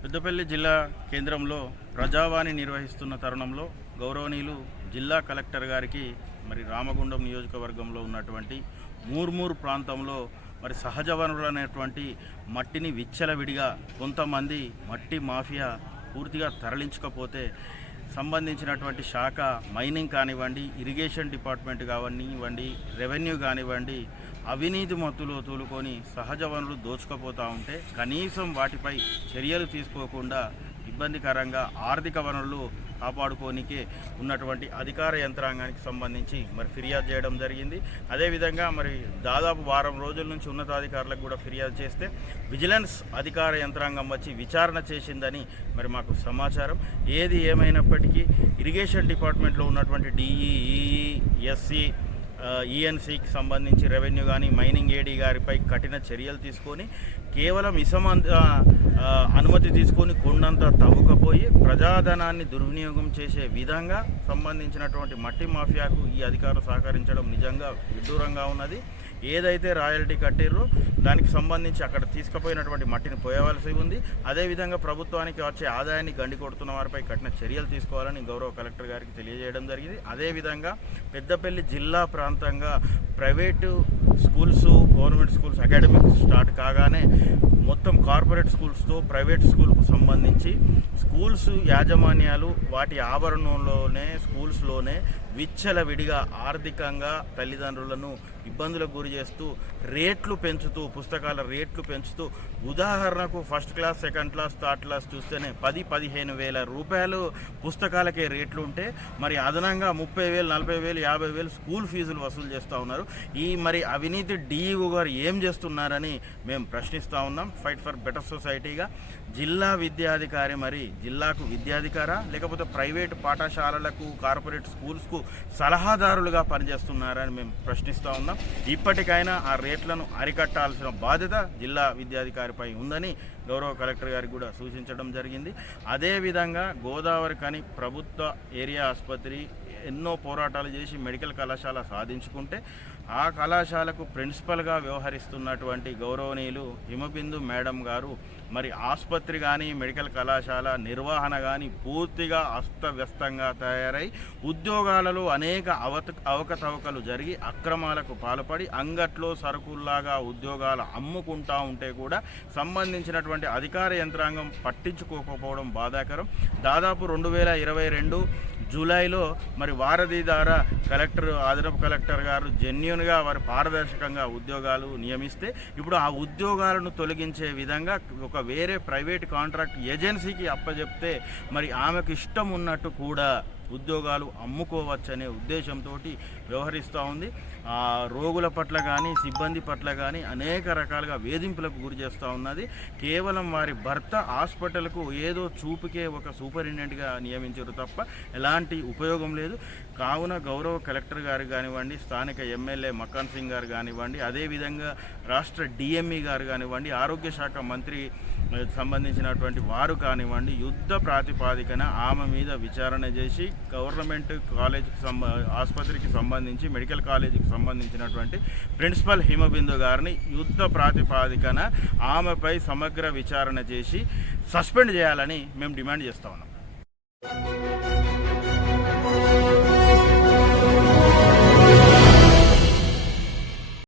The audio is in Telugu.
పెద్దపల్లి జిల్లా కేంద్రంలో ప్రజావాణి నిర్వహిస్తున్న తరుణంలో గౌరవనీయులు జిల్లా కలెక్టర్ గారికి మరి రామగుండం నియోజకవర్గంలో ఉన్నటువంటి మూర్మూరు ప్రాంతంలో మరి సహజ వనరులు అనేటువంటి మట్టిని విచ్చలవిడిగా కొంతమంది మట్టి మాఫియా పూర్తిగా తరలించకపోతే సంబంధించినటువంటి శాఖ మైనింగ్ కానివ్వండి, ఇరిగేషన్ డిపార్ట్మెంట్ కానివ్వండి, రెవెన్యూ కానివ్వండి, అవినీతి మత్తులో తోలుకొని సహజ వనరులు దోచుకుపోతూ ఉంటే కనీసం వాటిపై చర్యలు తీసుకోకుండా ఇబ్బందికరంగా ఆర్థిక వనరులు కాపాడుకోనికే ఉన్నటువంటి అధికార యంత్రాంగానికి సంబంధించి మరి ఫిర్యాదు చేయడం జరిగింది. అదేవిధంగా మరి దాదాపు వారం రోజుల నుంచి ఉన్నతాధికారులకు కూడా ఫిర్యాదు చేస్తే విజిలెన్స్ అధికార యంత్రాంగం వచ్చి విచారణ చేసిందని మరి మాకు సమాచారం. ఏది ఏమైనప్పటికీ ఇరిగేషన్ డిపార్ట్మెంట్లో ఉన్నటువంటి డిఈ, ఎస్సీ, ఈఎన్సీకి సంబంధించి రెవెన్యూ కానీ మైనింగ్ ఏడీ గారిపై కఠిన చర్యలు తీసుకొని కేవలం అనుమతి తీసుకొని కొండంతా తవ్వకపోయి ప్రజాధనాన్ని దుర్వినియోగం చేసే విధంగా సంబంధించినటువంటి మట్టి మాఫియాకు ఈ అధికారులు సహకరించడం నిజంగా విడ్డూరంగా ఉన్నది. ఏదైతే రాయల్టీ కట్టిర్రో దానికి సంబంధించి అక్కడ తీసుకుపోయినటువంటి మట్టిని పోయవలసి ఉంది. అదేవిధంగా ప్రభుత్వానికి వచ్చే ఆదాయాన్ని గండి కొడుతున్న వారిపై కఠిన చర్యలు తీసుకోవాలని గౌరవ కలెక్టర్ గారికి తెలియజేయడం జరిగింది. అదేవిధంగా పెద్దపల్లి జిల్లా ప్రాంతంగా private schools, government schools academic start కాగానే మొత్తం కార్పొరేట్ స్కూల్స్తో ప్రైవేట్ స్కూల్కు సంబంధించి స్కూల్స్ యాజమాన్యాలు వాటి ఆవరణలోనే స్కూల్స్లోనే విచ్చలవిడిగా ఆర్థికంగా తల్లిదండ్రులను ఇబ్బందులకు గురి చేస్తూ రేట్లు పెంచుతూ, పుస్తకాల రేట్లు పెంచుతూ, ఉదాహరణకు first class, second class, third class చూస్తేనే 10-15 వేల రూపాయలు పుస్తకాలకే రేట్లు ఉంటే మరి అదనంగా 30,000, 40,000, 50,000 స్కూల్ ఫీజులు వసూలు చేస్తూ ఉన్నారు. ఈ మరి అవినీతి డిఈఓ గారు ఏం చేస్తున్నారని మేము ప్రశ్నిస్తూ ఉన్నాం. ఫైట్ ఫర్ బెటర్ సొసైటీగా జిల్లా విద్యాధికారి మరి జిల్లాకు విద్యాధికారా లేకపోతే ప్రైవేటు పాఠశాలలకు, కార్పొరేట్ స్కూల్స్కు సలహాదారులుగా పనిచేస్తున్నారని మేము ప్రశ్నిస్తూ ఉన్నాం. ఇప్పటికైనా ఆ రేట్లను అరికట్టాల్సిన బాధ్యత జిల్లా విద్యాధికారిపై ఉందని గౌరవ కలెక్టర్ గారికి కూడా సూచించడం జరిగింది. అదేవిధంగా గోదావరి కని ప్రభుత్వ ఏరియా ఆసుపత్రి ఎన్నో పోరాటాలు చేసి మెడికల్ కళాశాల సాధించుకుంటే ఆ కళాశాలకు ప్రిన్సిపల్గా వ్యవహరిస్తున్నటువంటి గౌరవనీయులు హిమబిందు మేడం గారు మరి ఆసుపత్రి కానీ మెడికల్ కళాశాల నిర్వహణ కానీ పూర్తిగా అస్తవ్యస్తంగా తయారై ఉద్యోగాలలో అనేక అవకతవకలు జరిగి అక్రమాలకు పాల్పడి అంగట్లో సరుకుల్లాగా ఉద్యోగాలు అమ్ముకుంటూ ఉంటే కూడా సంబంధించినటువంటి అధికార యంత్రాంగం పట్టించుకోకపోవడం బాధాకరం. దాదాపు 2022 జూలైలో మరి వారధి ద్వారా అదనపు కలెక్టర్ గారు జెన్యూన్గా వారు పారదర్శకంగా ఉద్యోగాలు నియమిస్తే ఇప్పుడు ఆ ఉద్యోగాలను తొలగించే విధంగా ఒక వేరే ప్రైవేట్ కాంట్రాక్ట్ ఏజెన్సీకి అప్పచెప్తే మరి ఆమెకు ఇష్టం ఉన్నట్టు కూడా ఉద్యోగాలు అమ్ముకోవచ్చనే ఉద్దేశంతో వ్యవహరిస్తూ ఉంది. రోగుల పట్ల కానీ సిబ్బంది పట్ల కానీ అనేక రకాలుగా వేధింపులకు గురి చేస్తూ ఉన్నది. కేవలం వారి భర్త హాస్పిటల్కు ఏదో చూపుకే ఒక సూపరింటెండెంట్గా నియమించారు తప్ప ఎలాంటి ఉపయోగం లేదు. కావున గౌరవ కలెక్టర్ గారు కానివ్వండి, స్థానిక ఎమ్మెల్యే మకాన్ సింగ్ గారు కానివ్వండి, అదేవిధంగా రాష్ట్ర డిఎంఈ గారు కానివ్వండి, ఆరోగ్య శాఖ మంత్రి సంబంధించినటువంటి వారు కానివ్వండి, యుద్ధ ప్రాతిపాదికన ఆమె మీద విచారణ చేసి గవర్నమెంట్ కాలేజీకి ఆసుపత్రికి సంబంధించి మెడికల్ కాలేజీకి సంబంధించినటువంటి ప్రిన్సిపల్ హిమబిందు గారిని యుద్ధ ప్రాతిపాదికన ఆమెపై సమగ్ర విచారణ చేసి సస్పెండ్ చేయాలని మేము డిమాండ్ చేస్తూ ఉన్నాం.